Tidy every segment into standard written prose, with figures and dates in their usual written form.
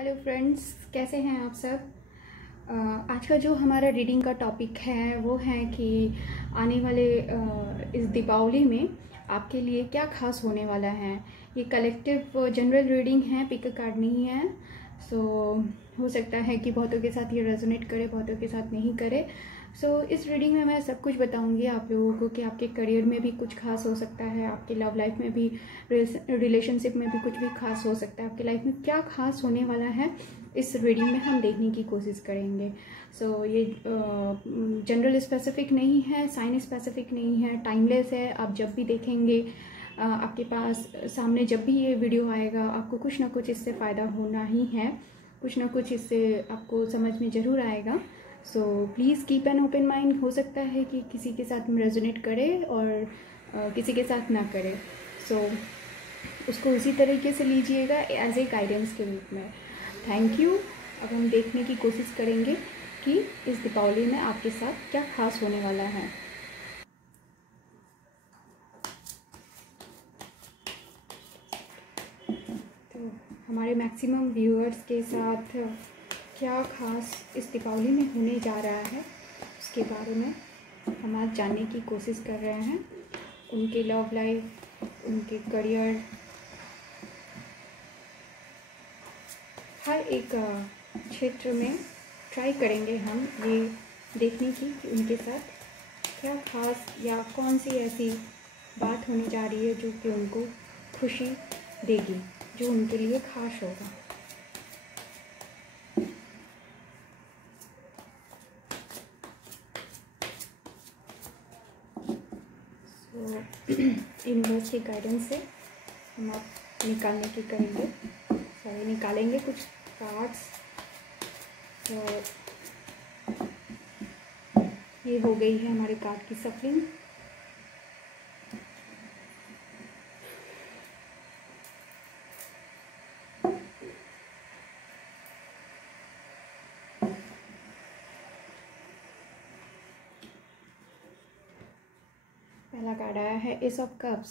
Hello friends, कैसे हैं आप सब। आज का जो हमारा रीडिंग का टॉपिक है वो है कि आने वाले इस दीपावली में आपके लिए क्या खास होने वाला है। ये कलेक्टिव जनरल रीडिंग है, पिक अ कार्ड नहीं है। सो हो सकता है कि बहुतों के साथ ये रेजोनेट करे, बहुतों के साथ नहीं करे। इस रीडिंग में मैं सब कुछ बताऊंगी आप लोगों को कि आपके करियर में भी कुछ खास हो सकता है, आपके लव लाइफ में भी, रिलेशनशिप में भी कुछ भी खास हो सकता है। आपकी लाइफ में क्या खास होने वाला है इस रीडिंग में हम देखने की कोशिश करेंगे। ये जनरल स्पेसिफिक नहीं है, साइन स्पेसिफिक नहीं है, टाइमलेस है। आप जब भी देखेंगे आपके पास सामने जब भी ये वीडियो आएगा आपको कुछ ना कुछ इससे फ़ायदा होना ही है, कुछ ना कुछ इससे आपको समझ में ज़रूर आएगा। Please keep an open mind. हो सकता है कि किसी के साथ रेजोनेट करे और किसी के साथ ना करे। उसको उसी तरीके से लीजिएगा एज ए गाइडेंस के रूप में। Thank you. अब हम देखने की कोशिश करेंगे कि इस दीपावली में आपके साथ क्या खास होने वाला है। तो हमारे मैक्सिमम व्यूअर्स के साथ क्या खास इस दीपावली में होने जा रहा है उसके बारे में हम आज जानने की कोशिश कर रहे हैं। उनके लव लाइफ, उनके करियर, हर एक क्षेत्र में ट्राई करेंगे हम ये देखने की कि उनके साथ क्या खास या कौन सी ऐसी बात होने जा रही है जो कि उनको खुशी देगी, जो उनके लिए खास होगा। यूनिवर्स के गाइडेंस से हम आप निकालने की करेंगे, निकालेंगे कुछ कार्ड्स। ये हो गई है हमारे कार्ड की सफलिंग। पहला कार्ड आया है एस ऑफ कप्स,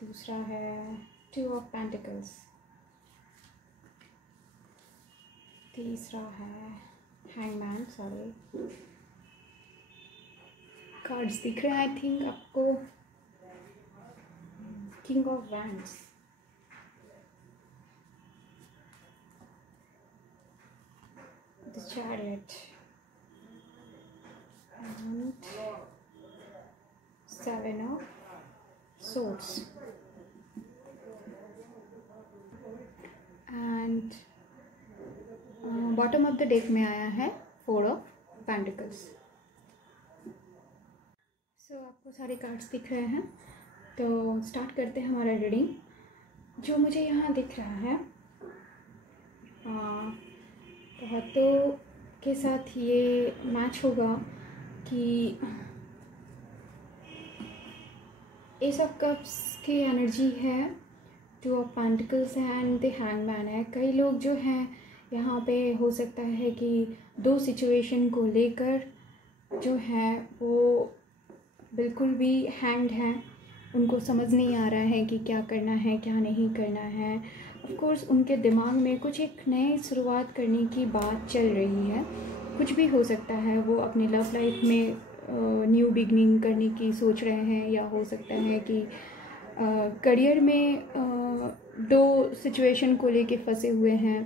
दूसरा है टू ऑफ पेंटिकल्स, तीसरा है हैंगमैन। कार्ड्स दिख रहे हैं आई थिंक आपको। King of wands, the chariot and seven of swords and bottom of the deck में आया है फोर ऑफ पेंटिकल्स। आपको सारे कार्ड्स दिख रहे हैं तो स्टार्ट करते हैं हमारा रीडिंग। जो मुझे यहाँ दिख रहा है बहुतों के साथ ये मैच होगा कि एस ऑफ कप्स की एनर्जी है, टू ऑफ पेंटिकल्स है एंड द हैंगमैन है। कई लोग जो हैं यहाँ पे हो सकता है कि दो सिचुएशन को लेकर जो है वो बिल्कुल भी हैंग्ड हैं, उनको समझ नहीं आ रहा है कि क्या करना है क्या नहीं करना है। ऑफ कोर्स उनके दिमाग में कुछ एक नई शुरुआत करने की बात चल रही है, कुछ भी हो सकता है। वो अपने लव लाइफ में न्यू बिगनिंग करने की सोच रहे हैं, या हो सकता है कि करियर में दो सिचुएशन को लेके फंसे हुए हैं।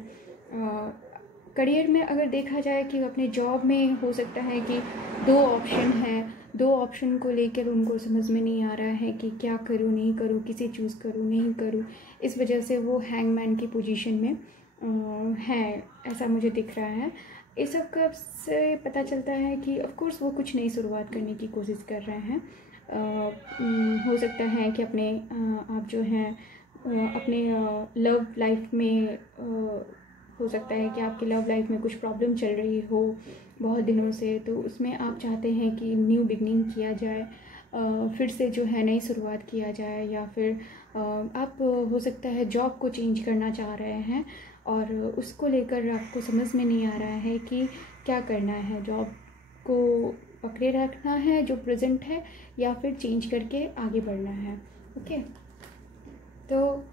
करियर में अगर देखा जाए कि अपने जॉब में हो सकता है कि दो ऑप्शन हैं, दो ऑप्शन को लेकर उनको समझ में नहीं आ रहा है कि क्या करूँ नहीं करूँ, किसे चूज़ करूँ नहीं करूँ। इस वजह से वो हैंगमैन की पोजीशन में है, ऐसा मुझे दिख रहा है। इस सब का से पता चलता है कि ऑफ कोर्स वो कुछ नई शुरुआत करने की कोशिश कर रहे हैं। हो सकता है कि अपने आप जो हैं अपने लव लाइफ में हो सकता है कि आपकी लव लाइफ में कुछ प्रॉब्लम चल रही हो बहुत दिनों से, तो उसमें आप चाहते हैं कि न्यू बिगनिंग किया जाए, फिर से जो है नई शुरुआत किया जाए। या फिर आप हो सकता है जॉब को चेंज करना चाह रहे हैं और उसको लेकर आपको समझ में नहीं आ रहा है कि क्या करना है। जॉब को पकड़े रखना है जो प्रेजेंट है, या फिर चेंज करके आगे बढ़ना है। ओके, तो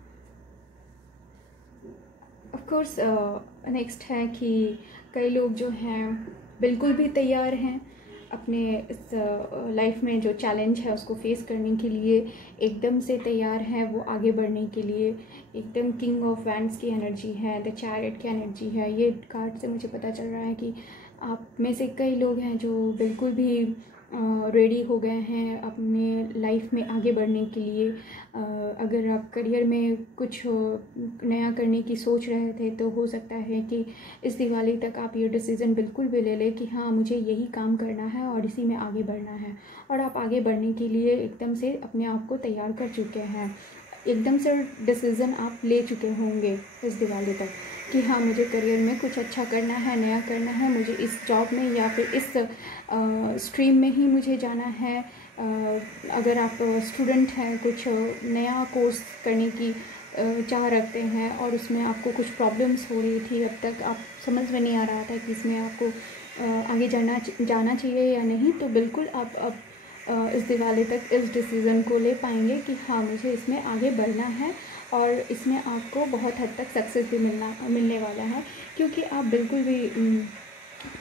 कोर्स नेक्स्ट है कि कई लोग जो हैं बिल्कुल भी तैयार हैं अपने इस लाइफ में जो चैलेंज है उसको फेस करने के लिए, एकदम से तैयार हैं वो आगे बढ़ने के लिए। एकदम किंग ऑफ वैंड्स की एनर्जी है, द चैरियट की एनर्जी है। ये कार्ड से मुझे पता चल रहा है कि आप में से कई लोग हैं जो बिल्कुल भी रेडी हो गए हैं अपने लाइफ में आगे बढ़ने के लिए। अगर आप करियर में कुछ नया करने की सोच रहे थे तो हो सकता है कि इस दिवाली तक आप ये डिसीज़न बिल्कुल भी ले लें कि हाँ मुझे यही काम करना है और इसी में आगे बढ़ना है। और आप आगे बढ़ने के लिए एकदम से अपने आप को तैयार कर चुके हैं, एकदम से डिसीज़न आप ले चुके होंगे इस दिवाली तक कि हाँ मुझे करियर में कुछ अच्छा करना है, नया करना है, मुझे इस जॉब में या फिर इस स्ट्रीम में ही मुझे जाना है। अगर आप स्टूडेंट हैं, कुछ नया कोर्स करने की चाह रखते हैं और उसमें आपको कुछ प्रॉब्लम्स हो रही थी, अब तक आप समझ में नहीं आ रहा था कि इसमें आपको आगे जाना चाहिए या नहीं, तो बिल्कुल आप अब इस दिवाली तक इस डिसीज़न को ले पाएंगे कि हाँ मुझे इसमें आगे बढ़ना है और इसमें आपको बहुत हद तक सक्सेस भी मिलने वाला है, क्योंकि आप बिल्कुल भी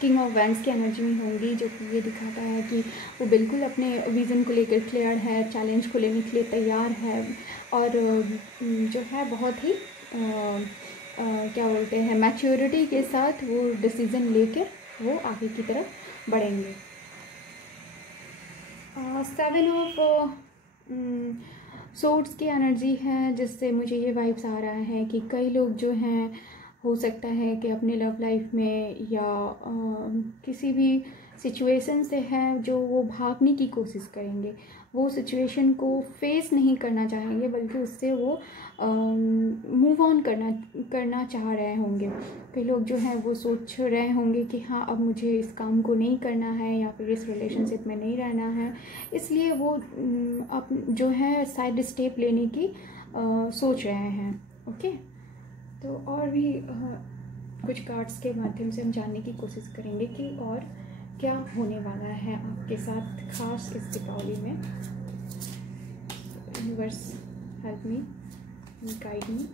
किंग ऑफ वैंड्स की एनर्जी में होंगी, जो कि ये दिखाता है कि वो बिल्कुल अपने विज़न को लेकर क्लियर है, चैलेंज को लेने के लिए तैयार है और जो है बहुत ही क्या बोलते हैं मैच्योरिटी के साथ वो डिसीज़न लेकर वो आगे की तरफ बढ़ेंगे। 7 ऑफ सोर्ड्स की एनर्जी है, जिससे मुझे ये वाइब्स आ रहा है कि कई लोग जो हैं हो सकता है कि अपने लव लाइफ में या किसी भी सिचुएशन से है जो वो भागने की कोशिश करेंगे, वो सिचुएशन को फेस नहीं करना चाहेंगे बल्कि उससे वो मूव ऑन करना चाह रहे होंगे। कई लोग जो हैं वो सोच रहे होंगे कि हाँ अब मुझे इस काम को नहीं करना है या फिर इस रिलेशनशिप में नहीं रहना है, इसलिए वो अब जो है साइड स्टेप लेने की सोच रहे हैं। ओके, तो और भी कुछ कार्ड्स के माध्यम से हम जानने की कोशिश करेंगे कि और क्या होने वाला है आपके साथ खास इस दीपावली में। Universe help me, guide me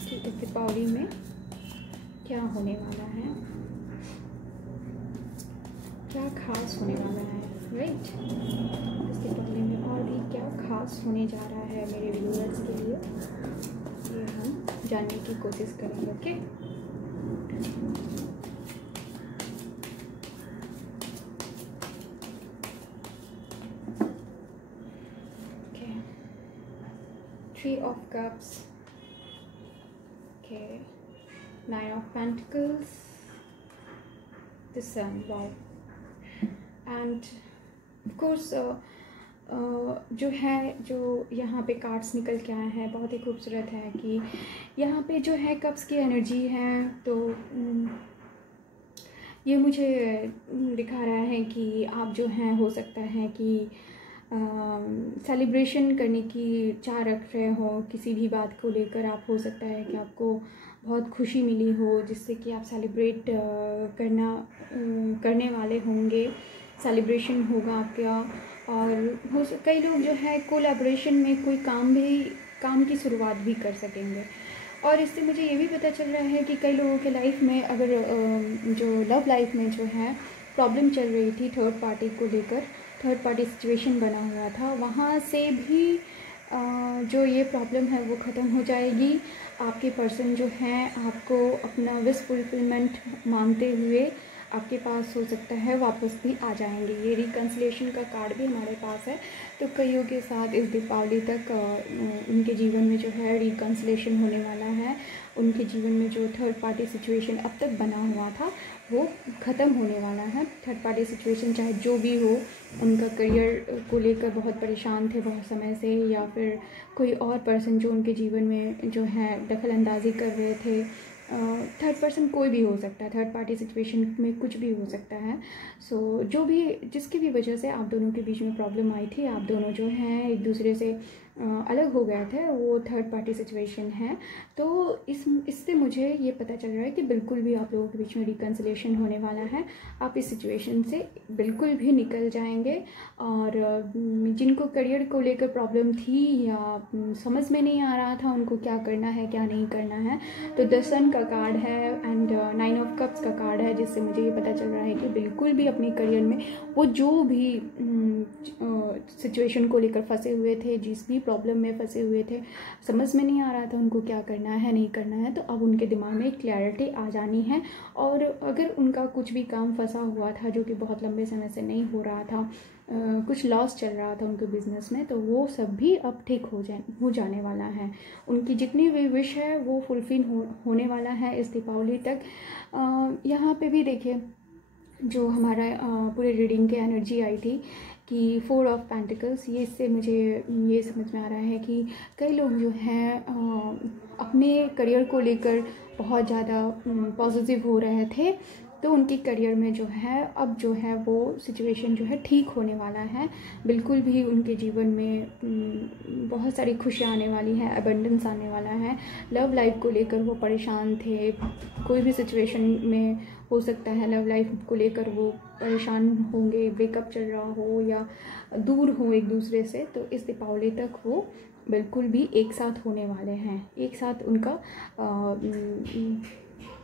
कि इस दीपावली में क्या होने वाला है, क्या खास होने वाला है, राइट। इस दीपावली में और भी क्या खास होने जा रहा है मेरे व्यूअर्स के लिए, ये हम जानने की कोशिश करेंगे। Okay, Three of Cups, okay, 9 of Pentacles, the Sun, wow, and of course जो यहाँ पे कार्ड्स निकल के आए हैं बहुत ही खूबसूरत है कि यहाँ पे जो है कप्स की एनर्जी है, तो ये मुझे दिखा रहा है कि आप जो हैं हो सकता है कि सेलिब्रेशन करने की चाह रख रहे हो किसी भी बात को लेकर। आप हो सकता है कि आपको बहुत खुशी मिली हो जिससे कि आप सेलिब्रेट करने वाले होंगे, सेलिब्रेशन होगा आपका। और कई लोग जो है कोलैबोरेशन में कोई काम की शुरुआत भी कर सकेंगे। और इससे मुझे ये भी पता चल रहा है कि कई लोगों के लाइफ में अगर जो लव लाइफ में जो है प्रॉब्लम चल रही थी थर्ड पार्टी को लेकर, थर्ड पार्टी सिचुएशन बना हुआ था, वहाँ से भी जो ये प्रॉब्लम है वो ख़त्म हो जाएगी। आपके पर्सन जो हैं आपको अपना विश फुलफिलमेंट मांगते हुए आपके पास हो सकता है वापस भी आ जाएंगे। ये रिकन्सिलेशन का कार्ड भी हमारे पास है, तो कईयों के साथ इस दीपावली तक उनके जीवन में जो है रिकन्सिलेशन होने वाला है। उनके जीवन में जो थर्ड पार्टी सिचुएशन अब तक बना हुआ था वो ख़त्म होने वाला है। थर्ड पार्टी सिचुएशन चाहे जो भी हो, उनका करियर को लेकर बहुत परेशान थे बहुत समय से, या फिर कोई और पर्सन जो उनके जीवन में जो है दखल अंदाजी कर रहे थे। थर्ड पर्सन कोई भी हो सकता है, थर्ड पार्टी सिचुएशन में कुछ भी हो सकता है। जो भी जिसकी भी वजह से आप दोनों के बीच में प्रॉब्लम आई थी, आप दोनों जो हैं एक दूसरे से अलग हो गया था, वो थर्ड पार्टी सिचुएशन है। तो इससे मुझे ये पता चल रहा है कि बिल्कुल भी आप लोगों के बीच में रिकन्सिलेशन होने वाला है। आप इस सिचुएशन से बिल्कुल भी निकल जाएंगे। और जिनको करियर को लेकर प्रॉब्लम थी या समझ में नहीं आ रहा था उनको क्या करना है क्या नहीं करना है, तो द सन का कार्ड है एंड 9 ऑफ कप्स का कार्ड है, जिससे मुझे ये पता चल रहा है कि बिल्कुल भी अपने करियर में वो जो भी सिचुएशन को लेकर फंसे हुए थे, जिस भी प्रॉब्लम में फंसे हुए थे, समझ में नहीं आ रहा था उनको क्या करना है नहीं करना है, तो अब उनके दिमाग में क्लैरिटी आ जानी है। और अगर उनका कुछ भी काम फंसा हुआ था जो कि बहुत लंबे समय से नहीं हो रहा था, कुछ लॉस चल रहा था उनके बिजनेस में, तो वो सब भी अब ठीक हो जाने वाला है। उनकी जितनी भी विश है वो फुलफिल होने वाला है इस दीपावली तक। यहाँ पे भी देखिए जो हमारा पूरे रीडिंग के एनर्जी आई थी कि 4 ऑफ पेंटिकल्स, ये इससे मुझे ये समझ में आ रहा है कि कई लोग जो हैं अपने करियर को लेकर बहुत ज़्यादा पॉजिटिव हो रहे थे, तो उनकी करियर में जो है अब जो है वो सिचुएशन जो है ठीक होने वाला है। बिल्कुल भी उनके जीवन में बहुत सारी खुशियाँ आने वाली है, अबंडेंस आने वाला है। लव लाइफ को लेकर वो परेशान थे, कोई भी सिचुएशन में हो सकता है लव लाइफ को लेकर वो परेशान होंगे, ब्रेकअप चल रहा हो या दूर हो एक दूसरे से, तो इस दीपावली तक वो बिल्कुल भी एक साथ होने वाले हैं। एक साथ उनका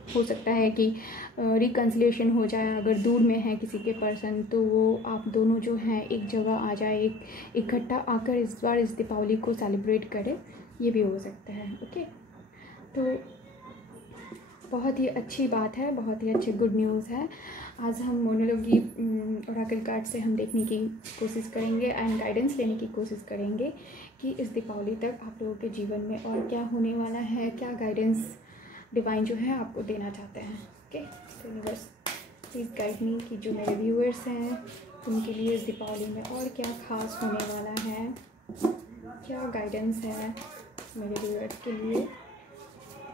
हो सकता है कि रिकन्सिलेशन हो जाए, अगर दूर में है किसी के पर्सन तो वो आप दोनों जो हैं एक जगह आ जाए, इकट्ठा आकर इस बार इस दीपावली को सेलिब्रेट करें, ये भी हो सकता है। ओके, तो बहुत ही अच्छी बात है, बहुत ही अच्छी गुड न्यूज़ है। आज हम मोनोलॉजी ओरेकल कार्ड से हम देखने की कोशिश करेंगे एंड गाइडेंस लेने की कोशिश करेंगे कि इस दीपावली तक आप लोगों के जीवन में और क्या होने वाला है, क्या गाइडेंस डिवाइन जो है आपको देना चाहते हैं। ओके, तो यूनिवर्स प्लीज़ गाइड मी कि जो मेरे व्यूअर्स हैं उनके लिए इस दीपावली में और क्या खास होने वाला है, क्या गाइडेंस है मेरे व्यूअर्स के लिए।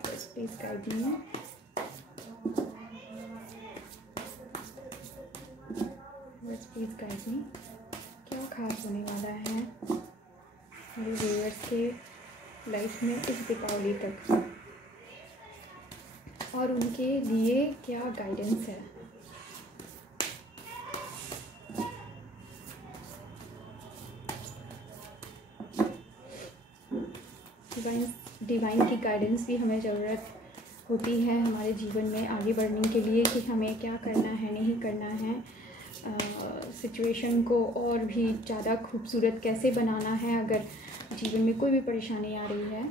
बस प्लीज़ गाइड मी। बस प्लीज़ गाइड मी, क्या खास होने वाला है मेरे व्यूअर्स के लाइफ में इस दीपावली तक, और उनके लिए क्या गाइडेंस है। डिवाइन की गाइडेंस की हमें ज़रूरत होती है हमारे जीवन में आगे बढ़ने के लिए कि हमें क्या करना है नहीं करना है, सिचुएशन को और भी ज़्यादा खूबसूरत कैसे बनाना है। अगर जीवन में कोई भी परेशानी आ रही है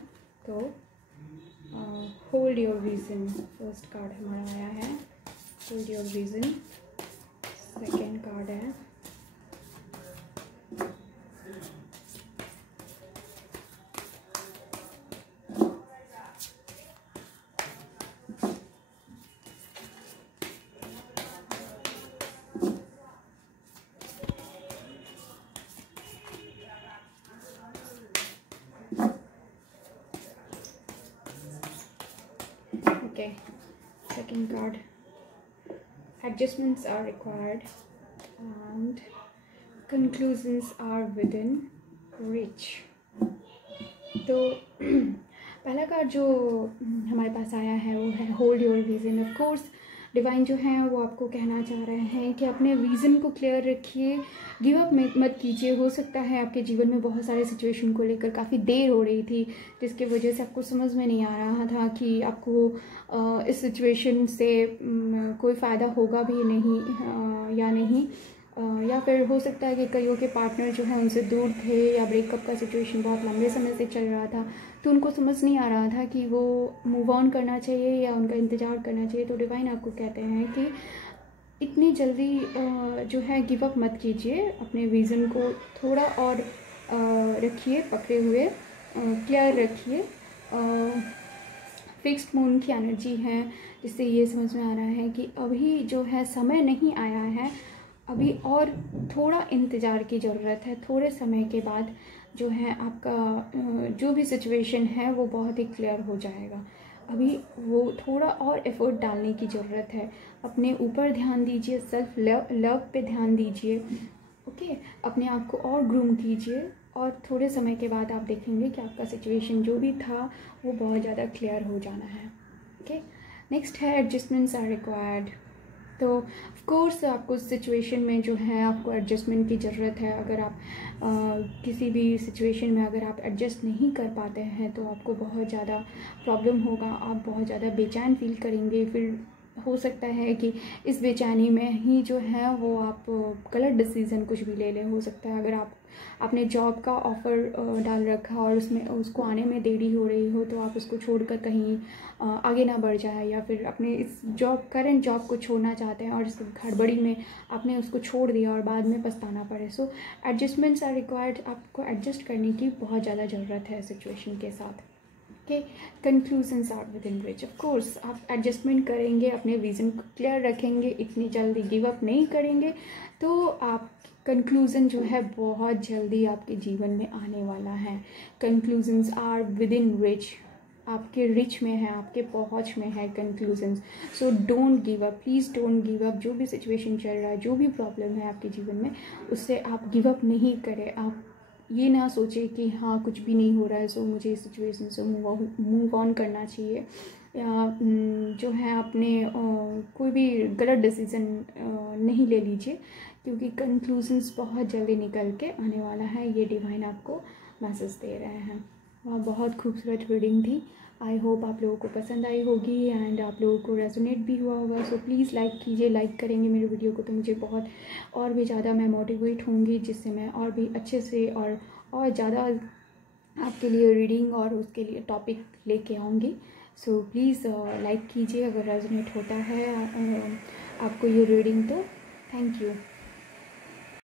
तो hold your vision, first card हमारा आया है hold your vision. Second card है second card, adjustments are required and conclusions are within reach। तो पहला कार्ड जो हमारे पास आया है वो है hold your vision. Of course divine जो है वो आपको कहना चाह रहे हैं कि अपने विज़न को क्लियर रखिए, गिव अप मत कीजिए। हो सकता है आपके जीवन में बहुत सारे सिचुएशन को लेकर काफ़ी देर हो रही थी, जिसकी वजह से आपको समझ में नहीं आ रहा था कि आपको इस सिचुएशन से कोई फ़ायदा होगा भी नहीं या नहीं, या फिर हो सकता है कि कईयों के पार्टनर जो है उनसे दूर थे या ब्रेकअप का सिचुएशन बहुत लंबे समय से चल रहा था, तो उनको समझ नहीं आ रहा था कि वो मूव ऑन करना चाहिए या उनका इंतज़ार करना चाहिए। तो डिवाइन आपको कहते हैं कि इतनी जल्दी जो है गिव अप मत कीजिए, अपने विज़न को थोड़ा और रखिए पकड़े हुए, क्लियर रखिए। फिक्स्ड मून की एनर्जी है, जिससे ये समझ में आ रहा है कि अभी जो है समय नहीं आया है, अभी और थोड़ा इंतज़ार की ज़रूरत है। थोड़े समय के बाद जो है आपका जो भी सिचुएशन है वो बहुत ही क्लियर हो जाएगा। अभी वो थोड़ा और एफर्ट डालने की ज़रूरत है। अपने ऊपर ध्यान दीजिए, सेल्फ लव पे ध्यान दीजिए। ओके, अपने आप को और ग्रूम कीजिए, और थोड़े समय के बाद आप देखेंगे कि आपका सिचुएशन जो भी था वो बहुत ज़्यादा क्लियर हो जाना है। ओके, नेक्स्ट है एडजस्टमेंट्स आर रिक्वायर्ड। तो ऑफ कोर्स आपको सिचुएशन में जो है आपको एडजस्टमेंट की ज़रूरत है। अगर आप किसी भी सिचुएशन में अगर आप एडजस्ट नहीं कर पाते हैं तो आपको बहुत ज़्यादा प्रॉब्लम होगा, आप बहुत ज़्यादा बेचैन फील करेंगे। फिर हो सकता है कि इस बेचैनी में ही जो है वो आप गलत डिसीज़न कुछ भी ले लें। हो सकता है अगर आपने जॉब का ऑफ़र डाल रखा और उसमें उसको आने में देरी हो रही हो तो आप उसको छोड़कर कहीं आगे ना बढ़ जाए, या फिर अपने इस करंट जॉब को छोड़ना चाहते हैं और इस हड़बड़ी में आपने उसको छोड़ दिया और बाद में पछताना पड़े। So adjustments are required. आपको एडजस्ट करने की बहुत ज़्यादा ज़रूरत है सिचुएशन के साथ। Okay, conclusions are within reach. Of course आप एडजस्टमेंट करेंगे, अपने विज़न को क्लियर रखेंगे, इतनी जल्दी गिव अप नहीं करेंगे तो आप कंक्लूज़न जो है बहुत जल्दी आपके जीवन में आने वाला है। Conclusions are within reach, आपके रिच में है, आपके पहुंच में है conclusions. So don't give up, please don't give up. जो भी सिचुएशन चल रहा है, जो भी प्रॉब्लम है आपके जीवन में, उससे आप गिव अप नहीं करें। आप ये ना सोचें कि हाँ कुछ भी नहीं हो रहा है सो मुझे इस सिचुएशन से मूव ऑन करना चाहिए, या जो है अपने कोई भी गलत डिसीज़न नहीं ले लीजिए, क्योंकि कंक्लूजन्स बहुत जल्दी निकल के आने वाला है। ये डिवाइन आपको मैसेज दे रहे हैं। वह बहुत खूबसूरत रीडिंग थी। आई होप आप लोगों को पसंद आई होगी एंड आप लोगों को रेजोनेट भी हुआ होगा। सो प्लीज़ लाइक कीजिए। लाइक करेंगे मेरे वीडियो को तो मुझे बहुत और भी ज़्यादा मैं मोटिवेट होंगी, जिससे मैं और भी अच्छे से और ज़्यादा आपके लिए रीडिंग और उसके लिए टॉपिक लेके आऊँगी। सो प्लीज़ लाइक कीजिए अगर रेजोनेट होता है आपको ये रीडिंग तो। Thank you.